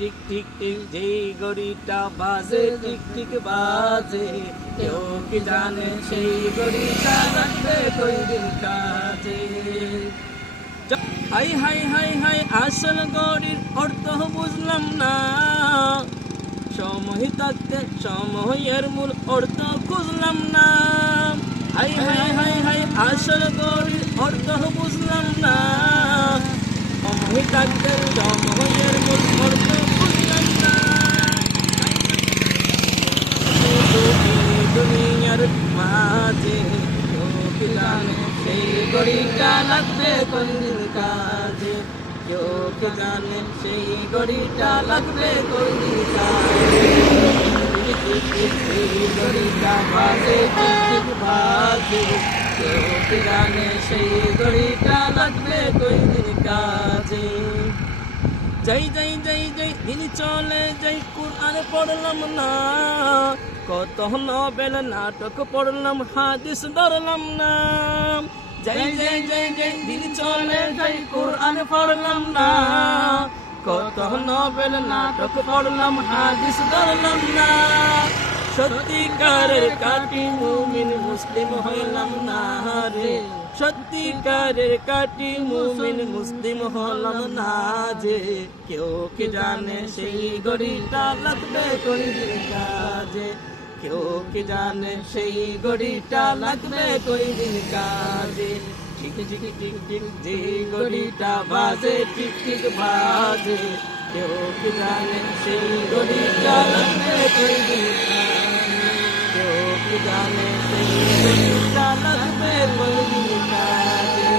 tick tick tick যেই ঘড়িটা বাজে টিক টিক বাজে কেউ কি জানে সেই ঘড়িটা লাগবে কয়দিন কাজে হাই হাই হাই হাই আসল ঘড়ির অর্থ বুঝলাম না সময় থাকতে সময়ের মূল অর্থ খুঁজলাম না হাই হাই হাই হাই আসল ঘড়ির অর্থ বুঝলাম না সময় থাকতে সময়ের মূল অর্থ বুঝলাম না দুনিয়ার মাঝে কেউ জানে সেই ঘড়িটা লাগবে কোনদিন কাজে কেউ কি জানে সেই ঘড়িটা লাগবে কোনদিন কাজে সেই ঘড়িটা বাজে টিক বাজে কেউ কি জানে সেই ঘড়িটা লাগবে কোনদিন কাজে যাই যাই যাই যাই দিন চলে যাই কুরআন পড়লাম না কত নোবেল নাটক পড়লাম হাদিস ধরলাম না যাই যাই যাই যাই দিন চলে যাই কুরআন পড়লাম না কত নোবেল নাটক পড়লাম হাদিস ধরলাম না সত্যিকারের কাটি মুমিন মুসলিম হইলাম না রে সত্যিকারের কাটি মুমিন মুসলিম হলাম না যে কেউ কি জানে সেই ঘড়িটা লাগবে কোনদিন কাজে কেউ কি জানে সেই ঘড়িটা লাগবে কোনদিন কাজে টিক টিক টিক টিক যে ঘড়িটা বাজে টিক টিক বাজে কেউ কি জানে সেই ঘড়িটা লাগবে কোনদিন কাজে কেউ কি জানে সেই ঘড়িটা লাগবে কোনদিন কাজে